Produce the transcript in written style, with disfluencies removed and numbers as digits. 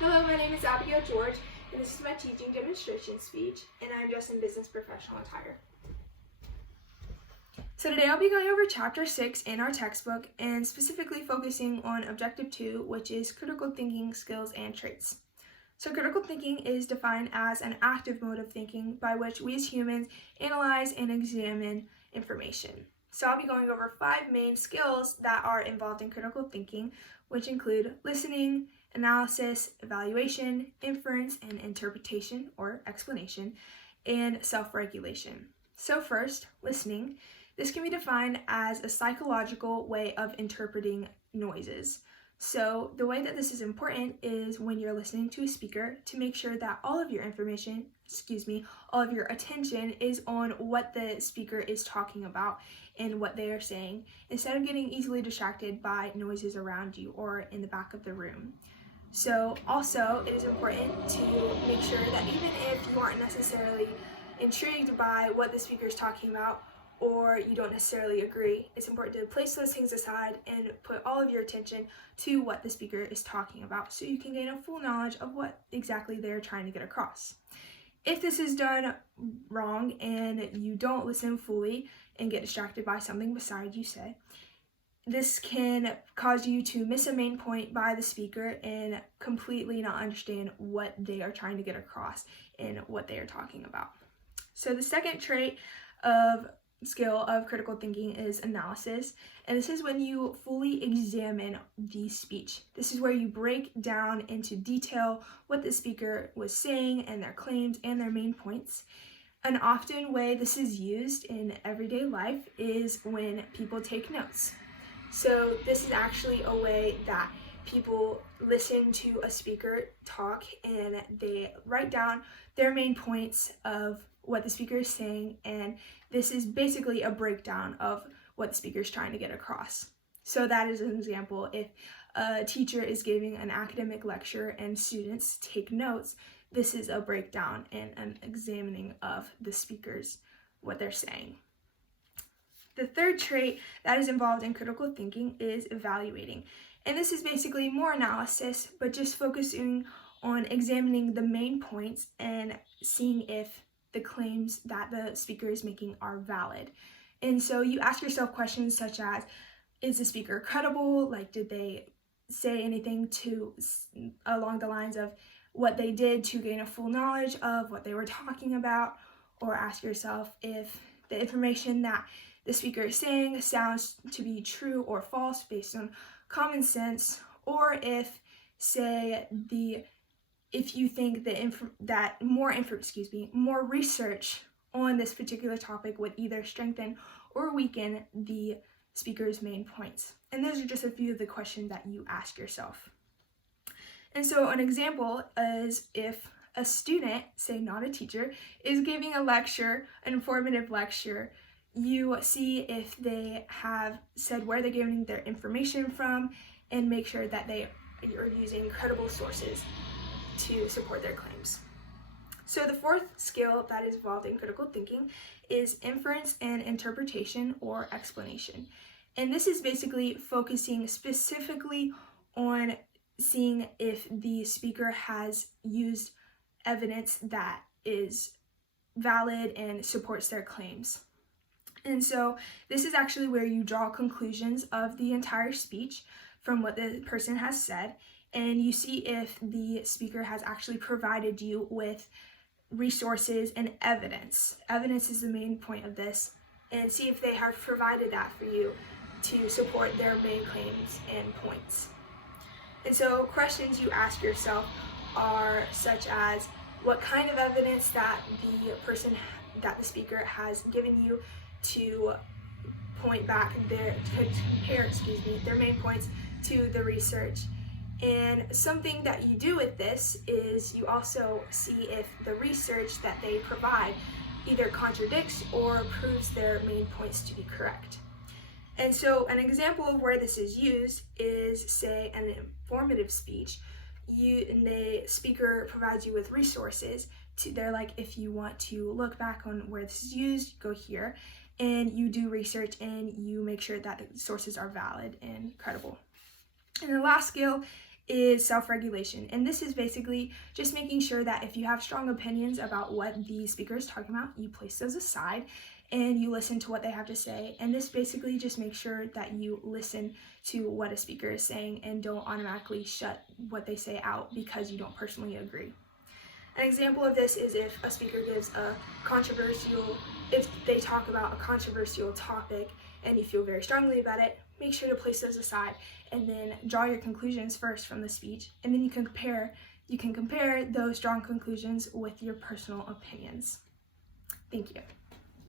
Hello, my name is Abigail George, and this is my teaching demonstration speech, and I'm dressed in business professional attire. So today I'll be going over Chapter 6 in our textbook, and specifically focusing on Objective 2, which is critical thinking skills and traits. So critical thinking is defined as an active mode of thinking by which we as humans analyze and examine information. So I'll be going over 5 main skills that are involved in critical thinking, which include listening, analysis, evaluation, inference, and interpretation or explanation, and self-regulation. So first, listening. This can be defined as a psychological way of interpreting noises. So the way that this is important is when you're listening to a speaker to make sure that all of your attention is on what the speaker is talking about and what they are saying, instead of getting easily distracted by noises around you or in the back of the room. So also, it is important to make sure that even if you aren't necessarily intrigued by what the speaker is talking about, or you don't necessarily agree, it's important to place those things aside and put all of your attention to what the speaker is talking about so you can gain a full knowledge of what exactly they're trying to get across. If this is done wrong and you don't listen fully and get distracted by something beside you say, this can cause you to miss a main point by the speaker and completely not understand what they are trying to get across and what they are talking about. So the second skill of critical thinking is analysis, and this is when you fully examine the speech. This is where you break down into detail what the speaker was saying and their claims and their main points. An often way this is used in everyday life is when people take notes. So this is actually a way that people listen to a speaker talk and they write down their main points of what the speaker is saying, and this is basically a breakdown of what the speaker is trying to get across. So that is an example. If a teacher is giving an academic lecture and students take notes, this is a breakdown and an examining of the speakers, what they're saying. The third trait that is involved in critical thinking is evaluating. And this is basically more analysis, but just focusing on examining the main points and seeing if the claims that the speaker is making are valid. And so you ask yourself questions such as, is the speaker credible? Like, did they say anything along the lines of what they did to gain a full knowledge of what they were talking about? Or ask yourself if the information that the speaker is saying sounds to be true or false based on common sense, or if, say, if you think that more research on this particular topic would either strengthen or weaken the speaker's main points. And those are just a few of the questions that you ask yourself. And so an example is if a student, say not a teacher, is giving a lecture, an informative lecture, you see if they have said where they're getting their information from and make sure that they are using credible sources to support their claims. So the fourth skill that is involved in critical thinking is inference and interpretation or explanation. And this is basically focusing specifically on seeing if the speaker has used evidence that is valid and supports their claims. And so this is actually where you draw conclusions of the entire speech from what the person has said, and you see if the speaker has actually provided you with resources and evidence. Evidence is the main point of this, and see if they have provided that for you to support their main claims and points. And so questions you ask yourself are such as, what kind of evidence that the speaker has given you to compare their main points to the research. And something that you do with this is you also see if the research that they provide either contradicts or proves their main points to be correct. And so an example of where this is used is, say, an informative speech. And the speaker provides you with resources. They're like, if you want to look back on where this is used, go here. And you do research and you make sure that the sources are valid and credible. And the last skill is self-regulation. And this is basically just making sure that if you have strong opinions about what the speaker is talking about, you place those aside and you listen to what they have to say. And this basically just makes sure that you listen to what a speaker is saying and don't automatically shut what they say out because you don't personally agree. An example of this is if a speaker gives if they talk about a controversial topic and you feel very strongly about it, make sure to place those aside and then draw your conclusions first from the speech, and then you can compare those strong conclusions with your personal opinions. Thank you.